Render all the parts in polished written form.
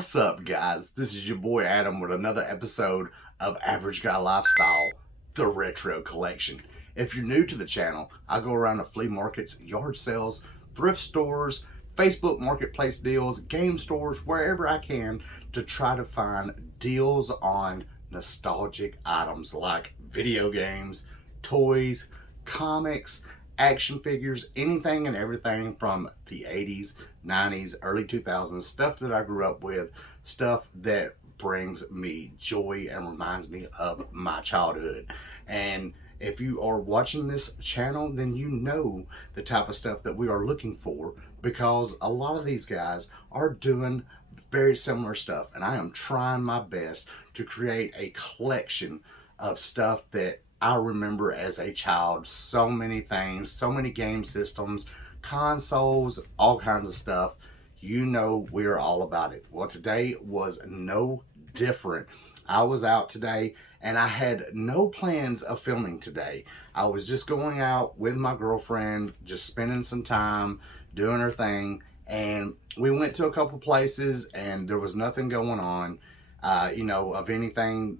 What's up, guys? This is your boy Adam with another episode of Average Guy Lifestyle, the Retro Collection. If you're new to the channel, I go around to flea markets, yard sales, thrift stores, Facebook marketplace deals, game stores, wherever I can to try to find deals on nostalgic items like video games, toys, comics, action figures, anything and everything from the 80s, 90s, early 2000s, stuff that I grew up with, stuff that brings me joy and reminds me of my childhood. And if you are watching this channel, then you know the type of stuff that we are looking for, because a lot of these guys are doing very similar stuff, and I am trying my best to create a collection of stuff that I remember as a child. So many things, so many game systems, consoles, all kinds of stuff. You know we're all about it. Well, today was no different. I was out today and I had no plans of filming today. I was just going out with my girlfriend, just spending some time, doing her thing. And we went to a couple places and there was nothing going on, of anything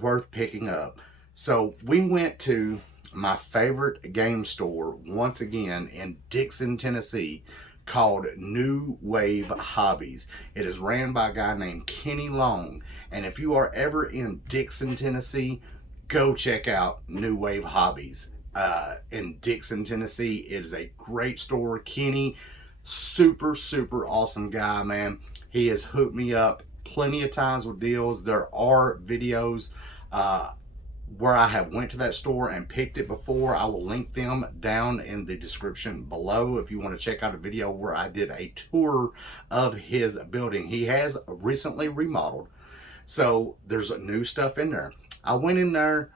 worth picking up. So we went to my favorite game store once again in Dickson, Tennessee, called New Wave Hobbies. It is ran by a guy named Kenny Long. And if you are ever in Dickson, Tennessee, go check out New Wave Hobbies in Dickson, Tennessee. It is a great store. Kenny, super awesome guy, man. He has hooked me up plenty of times with deals. There are videos where I have went to that store and picked it before. I will link them down in the description below if you want to check out a video where I did a tour of his building. He has recently remodeled, so there's new stuff in there. I went in there,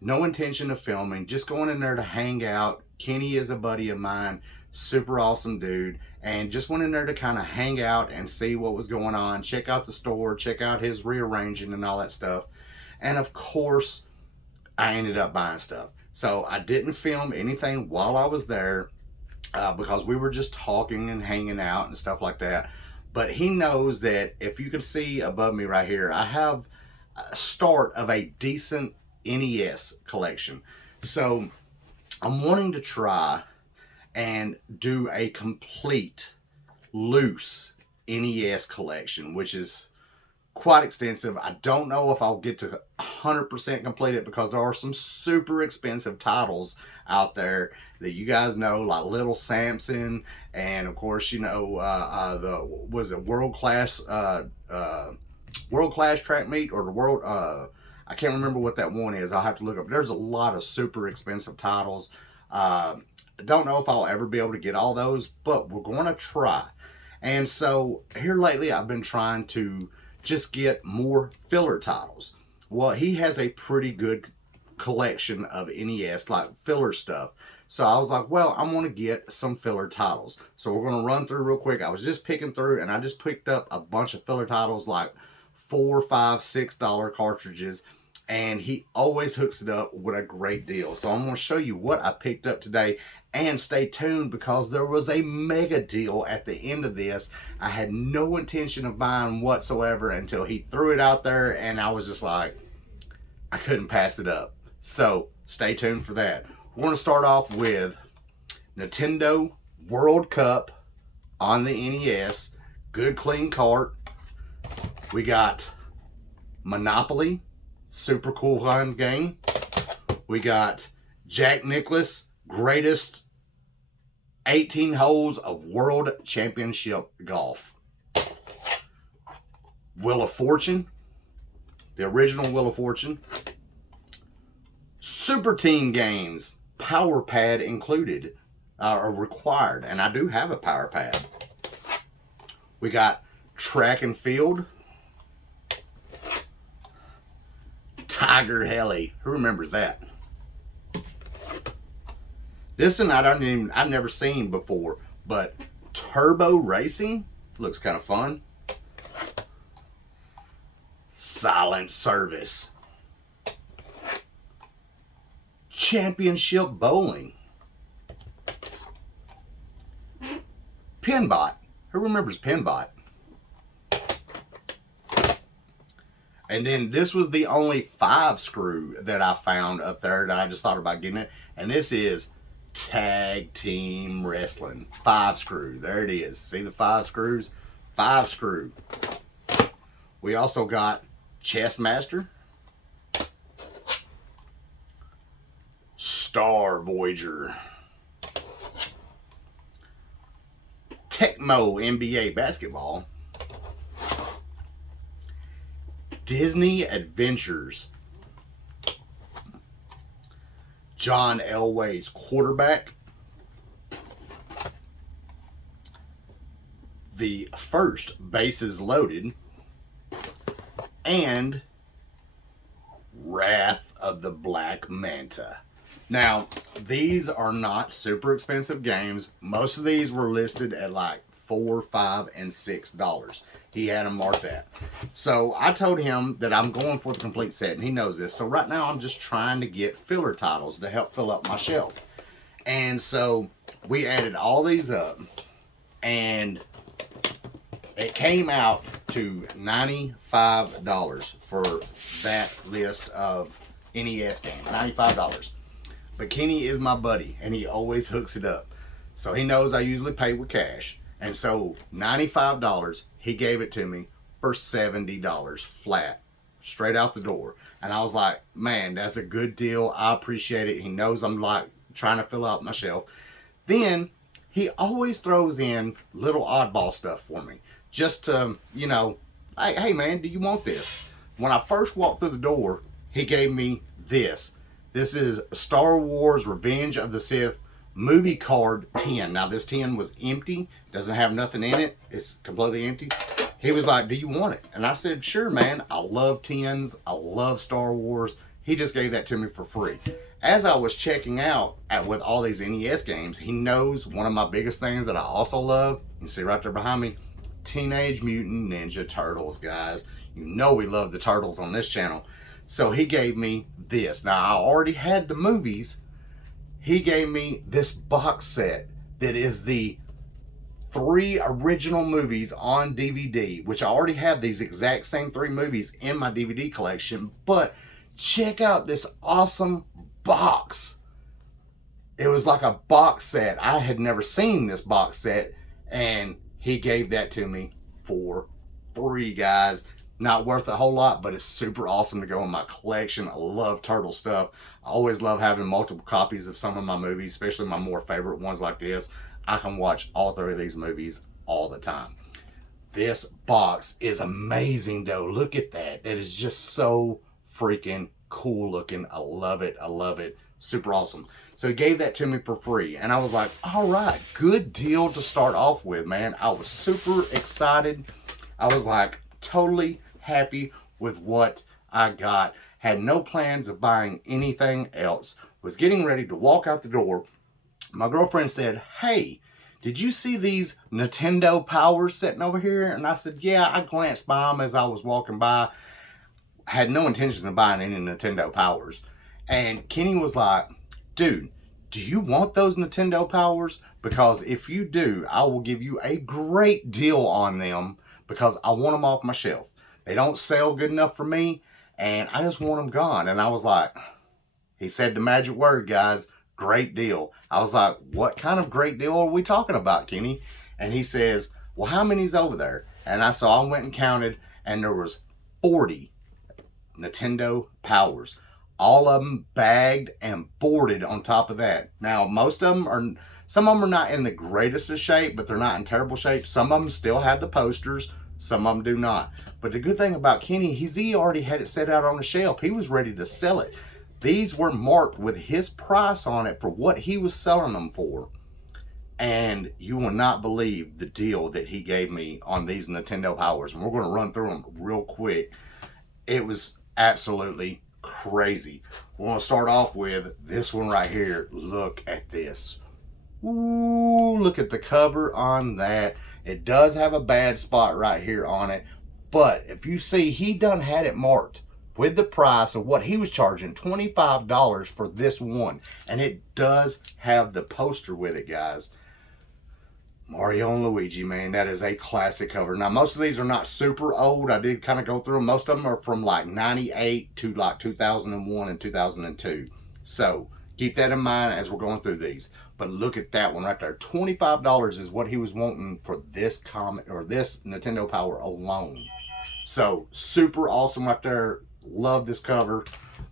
no intention of filming, just going in there to hang out. Kenny is a buddy of mine, super awesome dude, and just went in there to kind of hang out and see what was going on, check out the store, check out his rearranging and all that stuff. And of course, I ended up buying stuff. So I didn't film anything while I was there because we were just talking and hanging out and stuff like that. But he knows that if you can see above me right here, I have a start of a decent NES collection. So I'm wanting to try and do a complete loose NES collection, which is quite extensive. I don't know if I'll get to 100% complete it because there are some super expensive titles out there that you guys know, like Little Samson, and of course, the World Class Track Meet, or the World, I can't remember what that one is. I'll have to look up. There's a lot of super expensive titles. I don't know if I'll ever be able to get all those, but we're going to try. And so here lately, I've been trying to just get more filler titles. Well, he has a pretty good collection of NES, like filler stuff. So I was like, well, I'm going to get some filler titles. So we're going to run through real quick. I was just picking through and I just picked up a bunch of filler titles, like $4, $5, $6 cartridges. And he always hooks it up with a great deal. So I'm going to show you what I picked up today. And stay tuned because there was a mega deal at the end of this. I had no intention of buying whatsoever until he threw it out there, and I was just like, I couldn't pass it up. So stay tuned for that. We're going to start off with Nintendo World Cup on the NES. Good clean cart. We got Monopoly, super cool fun game. We got Jack Nicklaus, greatest 18 holes of World Championship golf. Wheel of Fortune, the original Wheel of Fortune. Super Team games, power pad included, are required, and I do have a power pad. We got Track and Field. Tiger Heli, who remembers that? This one I've never seen before, but Turbo Racing looks kind of fun. Silent Service. Championship Bowling. Pinbot. Who remembers Pinbot? And then this was the only 5 screw that I found up there that I just thought about getting it. And this is Tag Team Wrestling. 5 screw. There it is. See the 5 screws? 5 screw. We also got Chess Master, Star Voyager, Tecmo NBA Basketball, Disney Adventures, John Elway's Quarterback, the First Bases Loaded, and Wrath of the Black Manta. Now, these are not super expensive games. Most of these were listed at like $4, $5, and $6. He had them marked at. So I told him that I'm going for the complete set, and he knows this. So right now I'm just trying to get filler titles to help fill up my shelf. And so we added all these up, and it came out to $95 for that list of NES games. $95. But Kenny is my buddy, and he always hooks it up. So he knows I usually pay with cash. And so $95, he gave it to me for $70 flat, straight out the door. And I was like, man, that's a good deal. I appreciate it. He knows I'm like trying to fill out my shelf. Then he always throws in little oddball stuff for me. Just to, you know, hey man, do you want this? When I first walked through the door, he gave me this. This is Star Wars Revenge of the Sith movie card tin. Now this tin was empty, doesn't have nothing in it, it's completely empty. He was like, do you want it? And I said, sure man, I love tins, I love Star Wars. He just gave that to me for free. As I was checking out with all these NES games, he knows one of my biggest things that I also love, you see right there behind me, Teenage Mutant Ninja Turtles, guys. You know we love the turtles on this channel. So he gave me this. Now I already had the movies. He gave me this box set that is the 3 original movies on DVD, which I already have these exact same 3 movies in my DVD collection. But check out this awesome box. It was like a box set. I had never seen this box set, and he gave that to me for free, guys. Not worth a whole lot, but it's super awesome to go in my collection. I love turtle stuff. I always love having multiple copies of some of my movies, especially my more favorite ones like this. I can watch all 3 of these movies all the time. This box is amazing though. Look at that. It is just so freaking cool looking. I love it. I love it. Super awesome. So he gave that to me for free. And I was like, all right, good deal to start off with, man. I was super excited. I was like totally happy with what I got. Had no plans of buying anything else. Was getting ready to walk out the door. My girlfriend said, hey, did you see these Nintendo Powers sitting over here? And I said, yeah, I glanced by them as I was walking by. Had no intention of buying any Nintendo Powers. And Kenny was like, dude, do you want those Nintendo Powers? Because if you do, I will give you a great deal on them because I want them off my shelf. They don't sell good enough for me, and I just want them gone. And I was like, he said the magic word, guys, great deal. I was like, what kind of great deal are we talking about, Kenny? And he says, well, how many's over there? And I went and counted, and there was 40 Nintendo Powers. All of them bagged and boarded on top of that. Now, some of them are not in the greatest of shape, but they're not in terrible shape. Some of them still have the posters. Some of them do not. But the good thing about Kenny, he already had it set out on the shelf. He was ready to sell it. These were marked with his price on it for what he was selling them for. And you will not believe the deal that he gave me on these Nintendo Powers. And we're going to run through them real quick. It was absolutely crazy. We're going to start off with this one right here. Look at this. Ooh, look at the cover on that. It does have a bad spot right here on it. But if you see, he done had it marked with the price of what he was charging, $25 for this one. And it does have the poster with it, guys. Mario and Luigi, man, that is a classic cover. Now, most of these are not super old. I did kind of go through them. Most of them are from like 98 to like 2001 and 2002. So keep that in mind as we're going through these. But look at that one right there. $25 is what he was wanting for this comic or this Nintendo Power alone. So super awesome right there. Love this cover.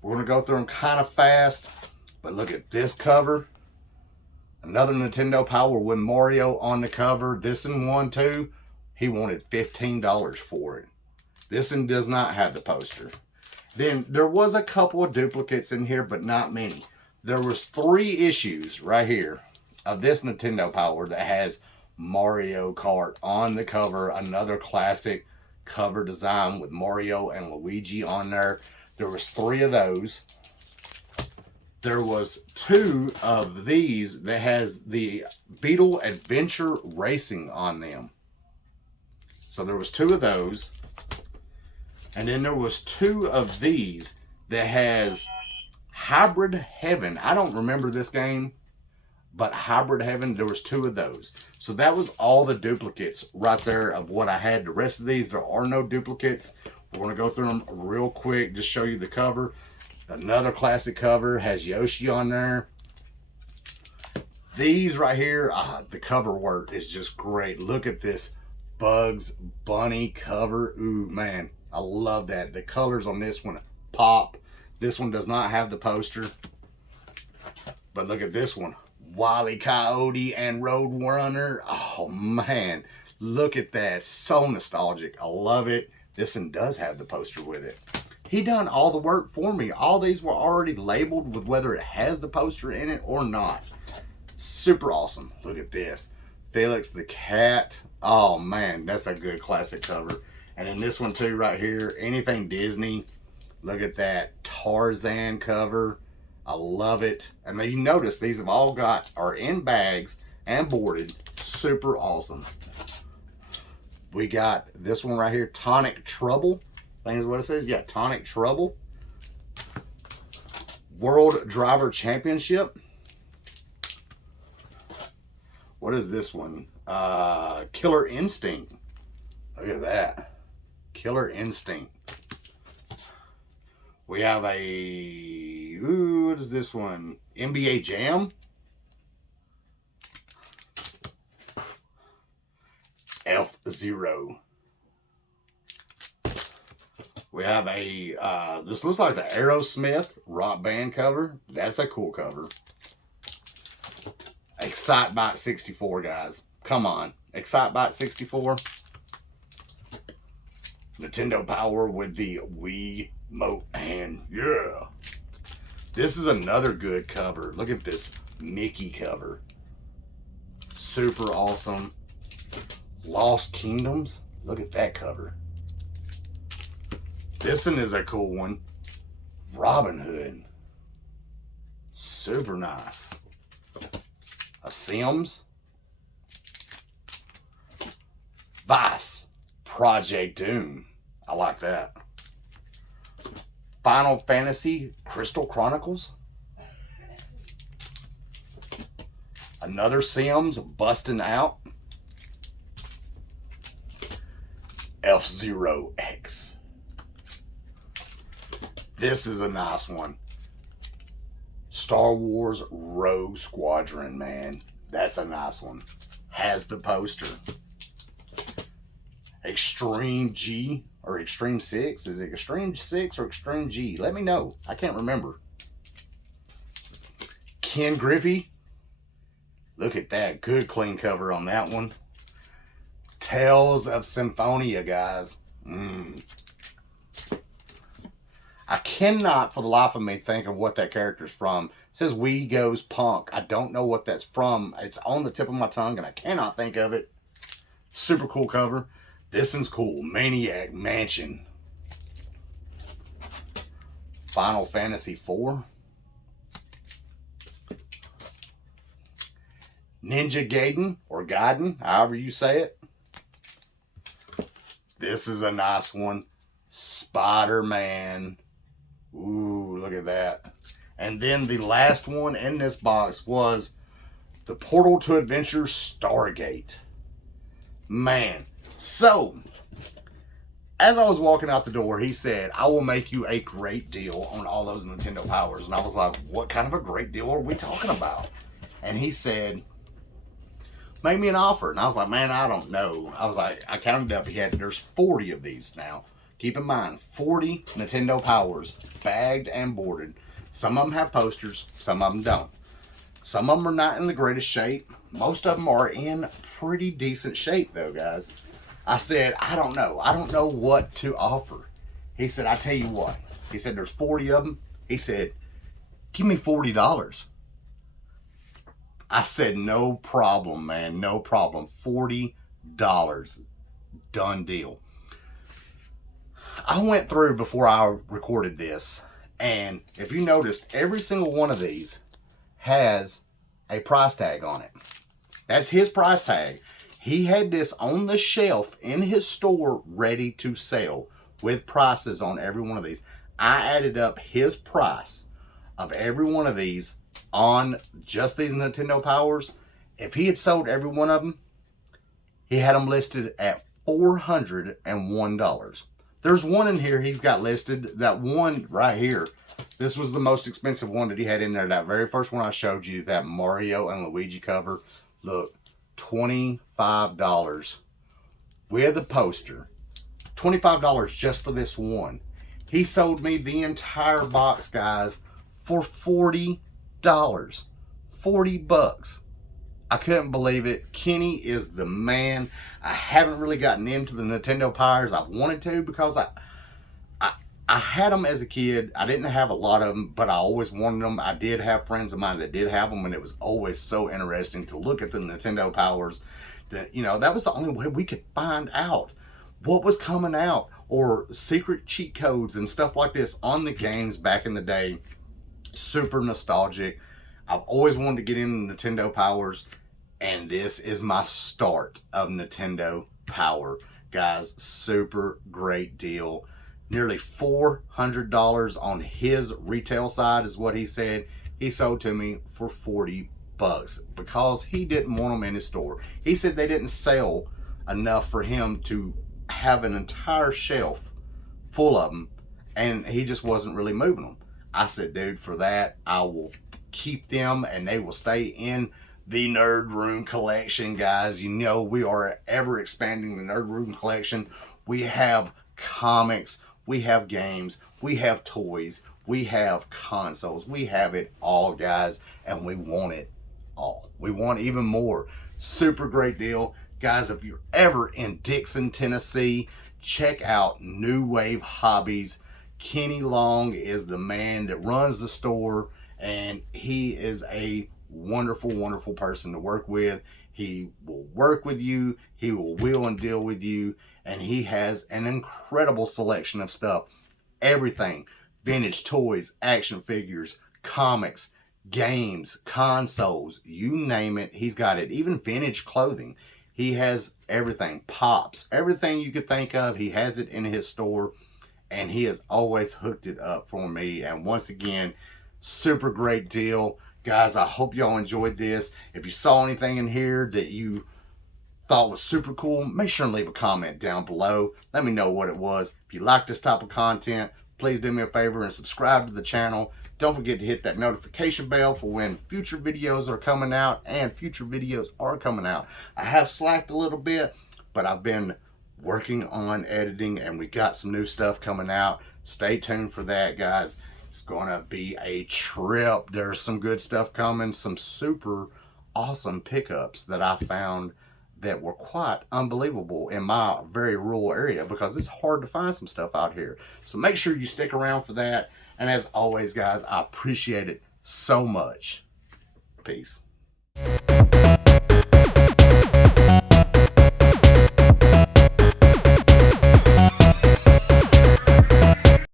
We're going to go through them kind of fast. But look at this cover. Another Nintendo Power with Mario on the cover. This one too. He wanted $15 for it. This one does not have the poster. Then there was a couple of duplicates in here, but not many. There was 3 issues right here of this Nintendo Power that has Mario Kart on the cover. Another classic cover design with Mario and Luigi on there. There was 3 of those. There was 2 of these that has the Beetle Adventure Racing on them. So there was 2 of those. And then there was 2 of these that has Hybrid Heaven. I don't remember this game, but Hybrid Heaven, there was 2 of those. So that was all the duplicates right there of what I had. The rest of these, there are no duplicates. We're going to go through them real quick, just show you the cover. Another classic cover, has Yoshi on there. These right here, the cover work is just great. Look at this Bugs Bunny cover. Ooh, man, I love that. The colors on this one pop. This one does not have the poster. But look at this one. Wile E. Coyote and Roadrunner. Oh, man. Look at that. So nostalgic. I love it. This one does have the poster with it. He done all the work for me. All these were already labeled with whether it has the poster in it or not. Super awesome. Look at this. Felix the Cat. Oh, man. That's a good classic cover. And then this one too right here. Anything Disney. Look at that Tarzan cover. I love it. And then you notice these have all are in bags and boarded. Super awesome. We got this one right here. Tonic Trouble. I think is what it says. Yeah, Tonic Trouble. World Driver Championship. What is this one? Killer Instinct. Look at that. Killer Instinct. We have a, what is this one? NBA Jam. F-Zero. We have a, this looks like the Aerosmith rock band cover. That's a cool cover. Excitebike 64, guys. Come on. Excitebike 64. Nintendo Power with the Wii Mote hand. Yeah. This is another good cover. Look at this Mickey cover. Super awesome. Lost Kingdoms. Look at that cover. This one is a cool one. Robin Hood. Super nice. A Sims. Vice. Project Doom. I like that. Final Fantasy Crystal Chronicles. Another Sims busting out. F-Zero X. This is a nice one. Star Wars Rogue Squadron, man. That's a nice one. Has the poster. Extreme G or Extreme 6. Is it Extreme 6 or Extreme G? Let me know. I can't remember. Ken Griffey. Look at that. Good clean cover on that one. Tales of Symphonia, guys. I cannot for the life of me think of what that character's from. It says We Goes Punk. I don't know what that's from. It's on the tip of my tongue and I cannot think of it. Super cool cover. This one's cool. Maniac Mansion. Final Fantasy IV. Ninja Gaiden or Gaiden, however you say it. This is a nice one. Spider-Man. Ooh, look at that. And then the last one in this box was the Portal to Adventure Stargate. Man, so as I was walking out the door, he said, I will make you a great deal on all those Nintendo Powers. And I was like, what kind of a great deal are we talking about? And he said, make me an offer. And I was like, man, I don't know. I was like, I counted up. There's 40 of these now. Keep in mind, 40 Nintendo Powers, bagged and boarded. Some of them have posters, some of them don't. Some of them are not in the greatest shape. Most of them are in pretty decent shape though, guys. I said, I don't know. I don't know what to offer. He said, I tell you what. He said, there's 40 of them. He said, give me $40. I said, no problem, man. No problem. $40. Done deal. I went through before I recorded this, and if you noticed, every single one of these has a price tag on it. That's his price tag. He had this on the shelf in his store ready to sell with prices on every one of these. I added up his price of every one of these on just these Nintendo Powers. If he had sold every one of them, he had them listed at $401. There's one in here he's got listed. That one right here, this was the most expensive one that he had in there. That very first one I showed you, that Mario and Luigi cover. Look, $25 with a poster. $25 just for this one. He sold me the entire box, guys, for $40. $40. I couldn't believe it. Kenny is the man. I haven't really gotten into the Nintendo Powers. I've wanted to because I had them as a kid. I didn't have a lot of them, but I always wanted them. I did have friends of mine that did have them, and it was always so interesting to look at the Nintendo Powers. That, you know, that was the only way we could find out what was coming out, or secret cheat codes and stuff like this on the games back in the day. Super nostalgic. I've always wanted to get into Nintendo Powers, and this is my start of Nintendo Power. Guys, super great deal. Nearly $400 on his retail side is what he said. He sold to me for $40 because he didn't want them in his store. He said they didn't sell enough for him to have an entire shelf full of them, and he just wasn't really moving them. I said, dude, for that, I will keep them, and they will stay in the Nerd Room collection, guys. You know, we are ever expanding the Nerd Room collection. We have comics, we have games, we have toys, we have consoles, we have it all, guys, and we want it all. We want even more. Super great deal. Guys, if you're ever in Dickson, Tennessee, check out New Wave Hobbies. Kenny Long is the man that runs the store, and he is a wonderful, wonderful person to work with. He will work with you, he will wheel and deal with you, and he has an incredible selection of stuff. Everything. Vintage toys, action figures, comics, games, consoles, you name it, he's got it. Even vintage clothing. He has everything. Pops, everything you could think of, he has it in his store, and he has always hooked it up for me. And once again, super great deal. Guys, I hope y'all enjoyed this. If you saw anything in here that you thought was super cool, make sure and leave a comment down below. Let me know what it was. If you like this type of content, please do me a favor and subscribe to the channel. Don't forget to hit that notification bell for when future videos are coming out, and future videos are coming out. I have slacked a little bit, but I've been working on editing, and we got some new stuff coming out. Stay tuned for that, guys. It's gonna be a trip. There's some good stuff coming, some super awesome pickups that I found that were quite unbelievable in my very rural area, because it's hard to find some stuff out here. So make sure you stick around for that. And as always, guys, I appreciate it so much. Peace.